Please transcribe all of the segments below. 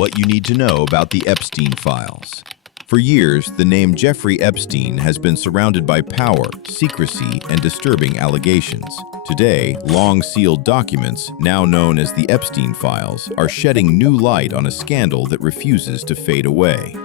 What you need to know about the Epstein Files. For years, the name Jeffrey Epstein has been surrounded by power, secrecy, and disturbing allegations. Today, long-sealed documents, now known as the Epstein Files, are shedding new light on a scandal that refuses to fade away.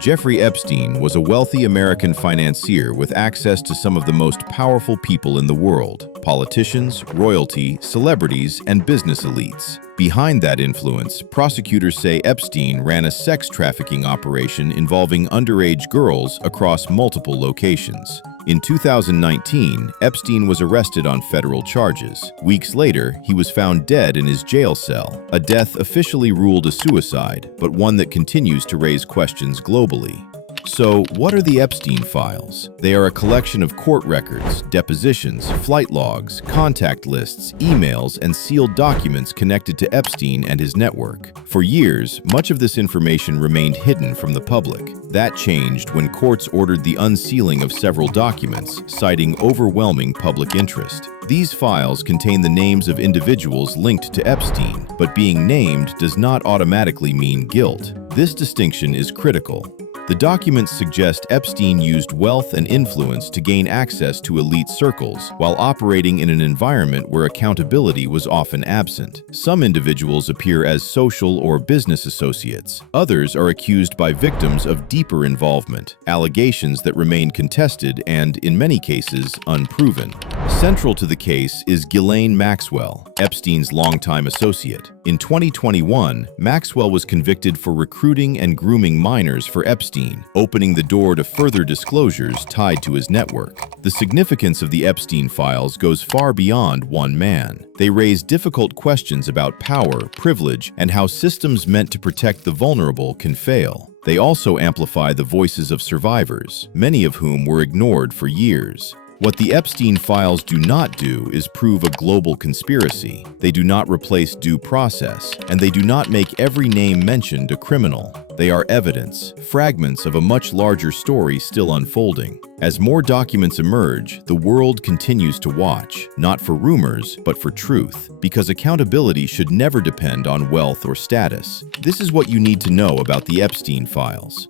Jeffrey Epstein was a wealthy American financier with access to some of the most powerful people in the world: politicians, royalty, celebrities, and business elites. Behind that influence, prosecutors say Epstein ran a sex trafficking operation involving underage girls across multiple locations. In 2019, Epstein was arrested on federal charges. Weeks later, he was found dead in his jail cell, a death officially ruled a suicide, but one that continues to raise questions globally. So, what are the Epstein Files? They are a collection of court records, depositions, flight logs, contact lists, emails, and sealed documents connected to Epstein and his network. For years, much of this information remained hidden from the public. That changed when courts ordered the unsealing of several documents, citing overwhelming public interest. These files contain the names of individuals linked to Epstein, but being named does not automatically mean guilt. This distinction is critical. The documents suggest Epstein used wealth and influence to gain access to elite circles, while operating in an environment where accountability was often absent. Some individuals appear as social or business associates. Others are accused by victims of deeper involvement, allegations that remain contested and, in many cases, unproven. Central to the case is Ghislaine Maxwell, Epstein's longtime associate. In 2021, Maxwell was convicted for recruiting and grooming minors for Epstein, opening the door to further disclosures tied to his network. The significance of the Epstein Files goes far beyond one man. They raise difficult questions about power, privilege, and how systems meant to protect the vulnerable can fail. They also amplify the voices of survivors, many of whom were ignored for years. What the Epstein Files do not do is prove a global conspiracy. They do not replace due process, and they do not make every name mentioned a criminal. They are evidence, fragments of a much larger story still unfolding. As more documents emerge, the world continues to watch, not for rumors, but for truth, because accountability should never depend on wealth or status. This is what you need to know about the Epstein Files.